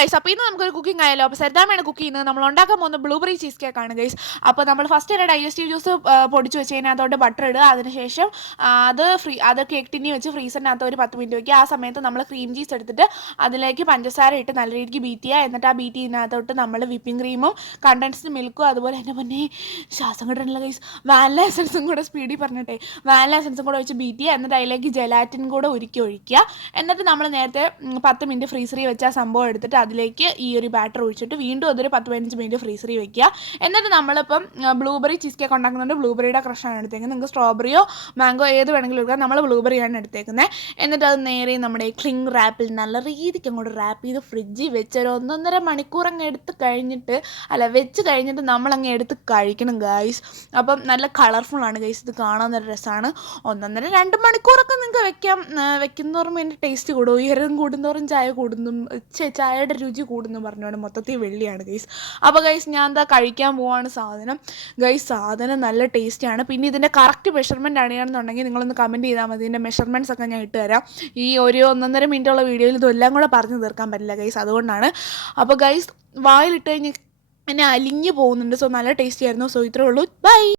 Guys, അപ്പോൾ ഇന്ന് നമുക്കൊരു കുക്കിംഗ് ആയാലോ. അപ്പോൾ സെർദാമയാണ് കുക്ക് ചെയ്യുന്നത്. നമ്മൾ ഉണ്ടാക്കാൻ പോകുന്ന ബ്ലൂബെറി ചീസ് കേക്കാണ് ഗൈസ്. അപ്പോൾ നമ്മൾ ഫസ്റ്റ് തന്നെ ഡൈജസ്റ്റീവ് ജ്യൂസ് പൊടിച്ച് വെച്ച് അതിനകത്തോട്ട് ബട്ടർ ഇടുക. അതിനുശേഷം അത് കേക്ക് ടിന്നി വെച്ച് ഫ്രീസറിനകത്ത് ഒരു 10 മിനിറ്റ് വയ്ക്കുക. ആ സമയത്ത് നമ്മൾ ക്രീം ചീസ് എടുത്തിട്ട് അതിലേക്ക് പഞ്ചസാര ഇട്ട് നല്ല രീതിക്ക് ബീറ്റ് ചെയ്യുക. എന്നിട്ട് ആ ബീറ്റ് ചെയ്യുന്നതിനകത്തോട്ട് നമ്മൾ വിപ്പിംഗ് ക്രീമും കണ്ടൻസ്ഡ് മിൽക്കും അതുപോലെ തന്നെ പൊന്നെ ശ്വാസം കിട്ടണില്ല ഗൈസ്, വാനില എസൻസും കൂടെ സ്പീഡിൽ പറഞ്ഞിട്ടെ വാനില എസൻസും കൂടെ വെച്ച് ബീറ്റ് ചെയ്യുക. എന്നിട്ട് അതിലേക്ക് ജെലാറ്റിൻ കൂടെ ഉരുക്കി ഒഴിക്കുക. എന്നിട്ട് നമ്മൾ നേരത്തെ 10 മിനിറ്റ് ഫ്രീസറിൽ വെച്ച ആ സംഭവം എടുത്തിട്ട് അതിലേക്ക് ഈ ഒരു ബാറ്റർ ഒഴിച്ചിട്ട് വീണ്ടും അതൊരു 10-15 മിനിറ്റ് ഫ്രീസറിൽ വെക്കുക. എന്നിട്ട് നമ്മളിപ്പം ബ്ലൂബെറി ചീസ് കേക്ക് ഉണ്ടാക്കുന്നുണ്ട്. ബ്ലൂബെറിയുടെ ക്രഷാണ് എടുത്തേക്കുന്നത്. നിങ്ങൾക്ക് സ്ട്രോബെറിയോ മാംഗോ ഏത് വേണമെങ്കിലും എടുക്കാം. നമ്മൾ ബ്ലൂബെറിയാണ് എടുത്തേക്കുന്നത്. എന്നിട്ട് അത് നേരെ നമ്മുടെ ക്ലിങ് റാപ്പിൽ നല്ല രീതിക്ക് അങ്ങോട്ട് റാപ്പ് ചെയ്ത് ഫ്രിഡ്ജിൽ വെച്ച് ഒരു 1.5 മണിക്കൂർ അങ്ങ് എടുത്ത് കഴിഞ്ഞിട്ട് വെച്ച് കഴിഞ്ഞിട്ട് നമ്മളങ്ങ് എടുത്ത് കഴിക്കണം ഗൈസ്. അപ്പം നല്ല കളർഫുള്ളാണ് ഗൈസ്, ഇത് കാണാൻ നല്ല രസമാണ്. 1.5-2 മണിക്കൂറൊക്കെ നിങ്ങൾക്ക് വെക്കുന്നോറും എൻ്റെ ടേസ്റ്റ് കൂടും. ഉയരം കൂടുന്തോറും ചായ കൂടുന്നു, ചായയുടെ രുചി കൂടുന്നു പറഞ്ഞുകൊണ്ട് മൊത്തത്തിൽ വെള്ളിയാണ് ഗൈസ്. അപ്പോൾ ഗൈസ് ഞാൻ എന്താ കഴിക്കാൻ പോവാണ് സാധനം. ഗൈസ് സാധനം നല്ല ടേസ്റ്റിയാണ്. പിന്നെ ഇതിൻ്റെ കറക്റ്റ് മെഷർമെൻറ്റ് അറിയണമെന്നുണ്ടെങ്കിൽ നിങ്ങളൊന്ന് കമൻറ്റ് ചെയ്താൽ മതി. ഇതിൻ്റെ മെഷർമെൻറ്റ്സ് ഒക്കെ ഞാൻ ഇട്ട് തരാം. ഈ ഒരു 1.5 മിനിറ്റുള്ള വീഡിയോയിൽ ഇതെല്ലാം കൂടെ പറഞ്ഞു തീർക്കാൻ പറ്റില്ല ഗൈസ്, അതുകൊണ്ടാണ്. അപ്പോൾ ഗൈസ് വായിലിട്ട് കഴിഞ്ഞ് എന്നെ അലിഞ്ഞു പോകുന്നുണ്ട്. സോ നല്ല ടേസ്റ്റി ആയിരുന്നു. സോ ഇത്രേ ഉള്ളൂ. ബൈ.